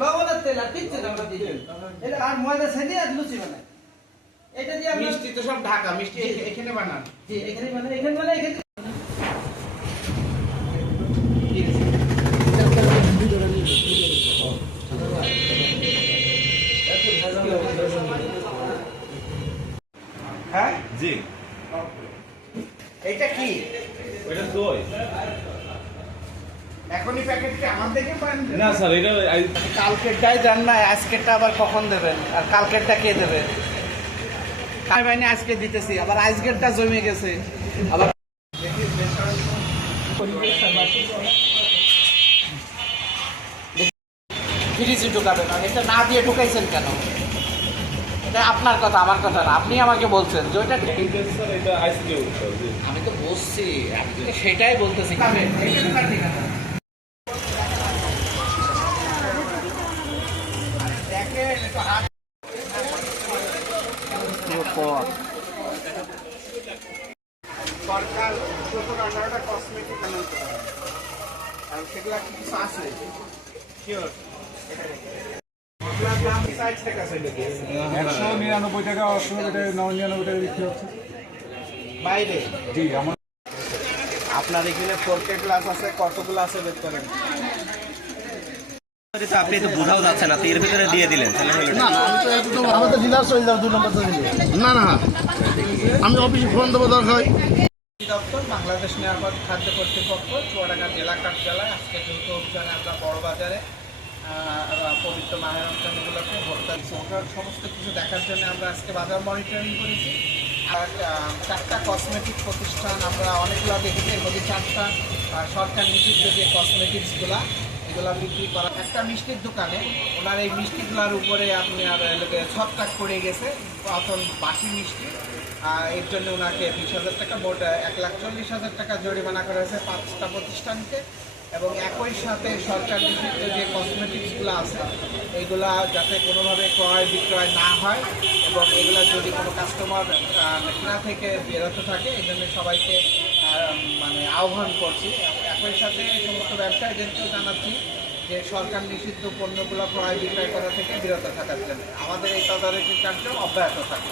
লবণের তেল আর কিচ্ছু না আমরা দিই এটা আর ময়দা ছেড়ে আর লুচি বানাই এটা দিয়ে আমরা মিষ্টি তো সব ঢাকা মিষ্টি এখানে বানান জি এখানে মানে এখানে হ্যাঁ জি এটা কি ওটা দই এখনই প্যাকেটটা আমার দেখে পান না স্যার এটা কালকেরটাই দেন না আজকেরটা আবার কখন দেবেন আর কালকেরটা কে দেবে কাই বাইনে আজকে দিতেছি আবার আজকেরটা জমে গেছে আবার ফ্রিজে ঢুকাবেন না এটা না দিয়ে ঢুকাইছেন কেন এটা আপনার কথা আমার কথা না আপনি আমাকে বলছেন যে ওইটা স্যার এটা আইসিকে আমি তো বলছি আমি তো সেটাই বলতেছি সরকার 17-18টা কসমেটিক অ্যানাউন্স করে আর সেগুলো কিছু আছে শিওর দাম 60 টাকা ছিল 199 টাকা 80 টাকা 99 টাকা বিক্রি হচ্ছে বাইরে জি আমার আপনার এখানে 4K গ্লাস আছে কতগুলো আছে বের করেন তো আপনি তো বোঝাও যাচ্ছে না তো এর ভিতরে দিয়ে দিলেন তাহলে হলো না। আমাদের ডিলার চলে যাও 2 নম্বর না না আমি অফিসে ফোন দেবো দরকার হয় দপ্তর বাংলাদেশ নিরাপদ খাদ্য কর্তৃপক্ষ চুয়াডাঙ্গা জেলা কার্যালয় আজকে যৌথ অভিযানে আমরা বড় বাজারে পবিত্র মাহের রমজানগুলোকে ভোক্তা ওটার সমস্ত কিছু দেখার জন্য আমরা আজকে বাজার মনিটরিং করেছি আর 4টা কসমেটিক প্রতিষ্ঠান আমরা অনেকগুলো দেখেছি এর মধ্যে 4টা সরকার নিষিদ্ধ যে কসমেটিক্সগুলো এগুলা বিক্রি করা একটা মিষ্টির দোকানে ওনার এই মিষ্টিগুলোর উপরে আপনি আর ছত্রাক পড়ে গেছে অতল বাসি মিষ্টি এর জন্য ওনাকে 20,000 টাকা মোট 1,40,000 টাকা জরিমানা করা হয়েছে 5টা প্রতিষ্ঠানকে এবং একই সাথে সরকার নিষিদ্ধ যে কসমেটিক্সগুলো আছে এইগুলা যাতে কোনোভাবে ক্রয় বিক্রয় না হয় এবং এগুলা যদি কোনো কাস্টমার না থেকে বেরোতে থাকে এই জন্য সবাইকে মানে আহ্বান করছি একই সাথে সমস্ত ব্যবসায়ীদেরকেও জানাচ্ছি যে সরকার নিষিদ্ধ পণ্যগুলো ক্রয় বিক্রয় করা থেকে বিরত থাকার জন্য আমাদের এই তদারকি কার্য অব্যাহত থাকে